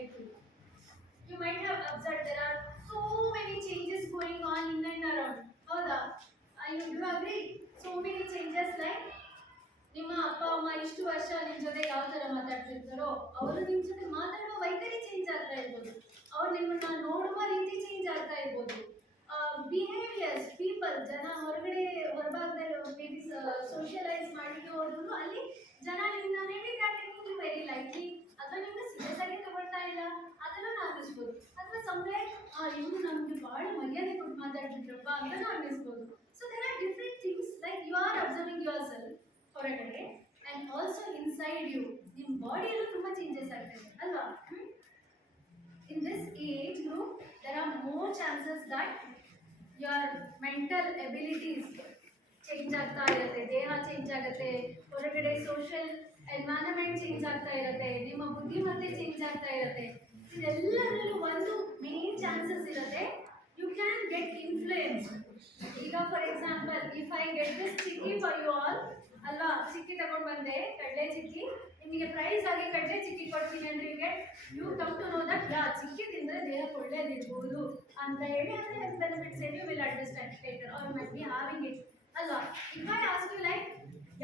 society. You might have observed there are so many changes going on in and around. ಹೌದಾ? You do agree? So many changes like ನಿಮ್ಮ ಅಪ್ಪ ಅಮ್ಮ ಇಷ್ಟು ವರ್ಷ ನಿಮ್ಮ ಜೊತೆ ಯಾವ ತರ ಮಾತಾಡ್ತಿರ್ತಾರೋ ಅವರು ನಿಮ್ಮ ಜೊತೆ ಮಾತಾಡುವ ವೈಖರಿ ಚೇಂಜ್ ಆಗ್ತಾ ಇರ್ಬೋದು. ಅವ್ರು ನಿಮ್ಮನ್ನ ನೋಡುವ ರೀತಿ ಚೇಂಜ್ ಆಗ್ತಾ ಇರ್ಬೋದು. ಬಿಹೇವಿಯರ್ಸ್ ಪೀಪಲ್ ಜನ ಹೊರಗಡೆ ಹೊರಭಾಗದಲ್ಲಿ ಮೇ ಬಿ ಸೋಷಿಯಲೈಸ್ ಮಾಡಿದ್ದು ಹೋದ್ರು ಅಲ್ಲಿ ಜನ ನಿಮ್ಮನ್ನ may be taking very lightly ಅಥವಾ ನಿಮ್ಗೆ ಸೀರಿಯಸ್ ಆಗಿ ತಗೊಳ್ತಾ ಇಲ್ಲ ಅದನ್ನು ಅನ್ನಿಸ್ಬೋದು. ಅಥವಾ ಸಮ್ವೇರ್ ಇವರು ನಮ್ಗೆ ಭಾಳ ಮರ್ಯಾದೆ ಕೊಟ್ಟು ಮಾತಾಡ್ತಿದ್ರಪ್ಪ ಅಂತಲೂ ಅನ್ನಿಸ್ಬೋದು. So there are different things like you are observing your self ಹೊರಗಡೆ ಆ್ಯಂಡ್ ಆಲ್ಸೋ ಇನ್ಸೈಡ್ ಯು ನಿಮ್ಮ ಬಾಡಿಯಲ್ಲೂ ತುಂಬ ಚೇಂಜಸ್ ಆಗ್ತಿದೆ ಅಲ್ವಾ? In this age group, there are more chances that your mental abilities change ಆಗ್ತಾ ಇರುತ್ತೆ, ದೇಹ ಚೇಂಜ್ ಆಗುತ್ತೆ, ಹೊರಗಡೆ ಸೋಷಿಯಲ್ ಎನ್ವೈರನ್ಮೆಂಟ್ ಚೇಂಜ್ ಆಗ್ತಾ ಇರುತ್ತೆ, ನಿಮ್ಮ ಬುದ್ಧಿಮತ್ತೆ ಚೇಂಜ್ ಆಗ್ತಾ ಇರುತ್ತೆ. ಇದೆಲ್ಲದರಲ್ಲೂ ಒಂದು ಮೇನ್ ಚಾನ್ಸಸ್ ಇರುತ್ತೆ, ಯು ಕ್ಯಾನ್ ಗೆಟ್ ಇನ್ಫ್ಲೂಯೆನ್ಸ್. ಈಗ for example if I get this chikki for you all ಅಲ್ವಾ, ಚಿಕ್ಕಿ ತಗೊಂಡು ಬಂದೆ ಕಡಲೆ ಚಿಕ್ಕಿ, ನಿಮಗೆ ಪ್ರೈಸ್ ಆಗಿ ಕಡಲೆ ಚಿಕ್ಕಿ ಕೊಡ್ತೀನಿ ಅಂದ್ರೆ you come to know that ಯಾ ಚಿಕ್ಕಿ ತಿಂದರೆ ದೇಹಕ್ಕೆ ಒಳ್ಳೇದಿರ್ಬೋದು ಅಂತ ಹೇಳಿ ಅಂದರೆ ಬೆನಿಫಿಟ್ಸ್ ಏನು you will understand later or might be having it ಅಲ್ವಾ. If I ask you like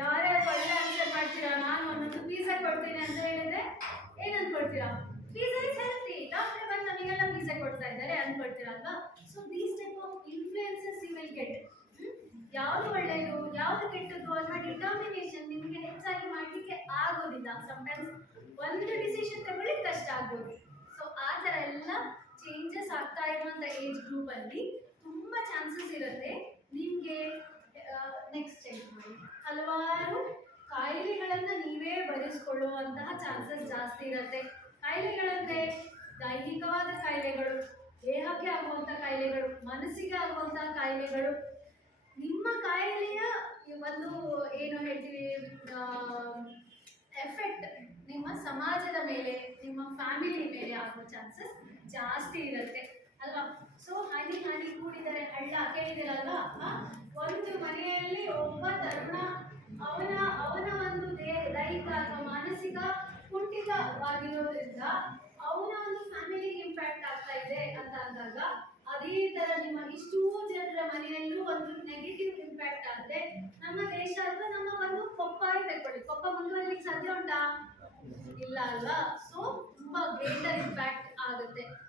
ಯಾರ್ಯಾರು ಒಳ್ಳೆ ಆನ್ಸರ್ ಮಾಡ್ತೀರಾ, ನಾನು ಒಂದೊಂದು ಪಿಜ್ಜಾ ಕೊಡ್ತೀನಿ ಅಂತ ಹೇಳಿದ್ರೆ ಏನು ಅಂದ್ಕೊಳ್ತೀರಾ? ಪಿಜ್ಜಾ ಇಸ್ ಹೆಲ್ತಿ, ಡಾಕ್ಟರ್ ಬಂದು ನಮಗೆಲ್ಲ ಪಿಜ್ಜಾ ಕೊಡ್ತಾ ಇದ್ದಾರೆ ಅಂದ್ಕೊಳ್ತೀರಾ ಅಲ್ವಾ. So these type of influenzas you will get. ಯಾವುದು ಒಳ್ಳೆಯದು ಯಾವುದು ಕೆಟ್ಟದ್ದು ಅನ್ನೋ ಡಿಟರ್ಮಿನೇಷನ್ ನಿಮಗೆ ಹೆಚ್ಚಾಗಿ ಮಾಡಲಿಕ್ಕೆ ಆಗೋದಿಲ್ಲ. ಸಮ್ಟೈಮ್ಸ್ ಒಂದು ಡಿಸಿಷನ್ ತಗೊಳ್ಳಿಕ್ಕೆ ಕಷ್ಟ ಆಗ್ಬೋದು. ಸೊ ಆ ಥರ ಎಲ್ಲ ಚೇಂಜಸ್ ಆಗ್ತಾ ಇರುವಂಥ ಏಜ್ ಗ್ರೂಪಲ್ಲಿ ತುಂಬ ಚಾನ್ಸಸ್ ಇರುತ್ತೆ ನಿಮಗೆ ನೆಕ್ಸ್ಟ್ ಟೈಮ್ ಹಲವಾರು ಕಾಯಿಲೆಗಳನ್ನು ನೀವೇ ಬರೆಸ್ಕೊಳ್ಳುವಂತಹ ಚಾನ್ಸಸ್ ಜಾಸ್ತಿ ಇರುತ್ತೆ. ಕಾಯಿಲೆಗಳಂದರೆ ದೈಹಿಕವಾದ ಕಾಯಿಲೆಗಳು, ದೇಹಕ್ಕೆ ಆಗುವಂಥ ಕಾಯಿಲೆಗಳು, ಮನಸ್ಸಿಗೆ ಆಗುವಂತಹ ಕಾಯಿಲೆಗಳು, ನಿಮ್ಮ ಕಾಯಿಲೆಯ ಒಂದು ಏನು ಹೇಳ್ತೀವಿ ಎಫೆಕ್ಟ್ ನಿಮ್ಮ ಸಮಾಜದ ಮೇಲೆ, ನಿಮ್ಮ ಫ್ಯಾಮಿಲಿ ಮೇಲೆ ಆಗುವ ಚಾನ್ಸಸ್ ಜಾಸ್ತಿ ಇರುತ್ತೆ ಅಲ್ವಾ. ಸೊ ಹನಿ ಹನಿ ಕೂಡಿದರೆ ಹಳ್ಳ ಕೇಳಿದಿರಲ್ವಾ? ಒಂದು ಮನೆಯಲ್ಲಿ ಒಬ್ಬ ತರುಣ ಅವನ ಅವನ ಒಂದು ದೈಹಿಕ ಅಥವಾ ಮಾನಸಿಕ ಕುಂಠಿತವಾಗಿರೋದ್ರಿಂದ ಅವನ ಒಂದು ಫ್ಯಾಮಿಲಿಗೆ ಇಂಪ್ಯಾಕ್ಟ್ ಆಗ್ತಾ ಇದೆ ಅಂತ ಅಂದಾಗ, ಅದೇ ಥರ ನಿಮ್ಮ ಇಷ್ಟೂ ಜನರ ಮನೆಯಲ್ಲೂ ಒಂದು ನೆಗೆಟಿವ್ ಇಂಪ್ಯಾಕ್ಟ್ ಆದರೆ ನಮ್ಮ ದೇಶ ಅಥವಾ ನಮ್ಮ ಒಂದು ಕೊಪ್ಪ ತಗೊಳ್ಳಿ, ಕೊಪ್ಪ ಮುಂದುವರಿಲಿಕ್ಕೆ ಸಾಧ್ಯ ಉಂಟಾ? ಇಲ್ಲ ಅಲ್ವಾ. ಸೊ ತುಂಬ ಗ್ರೇಟರ್ ಇಂಪ್ಯಾಕ್ಟ್ ಆಗುತ್ತೆ.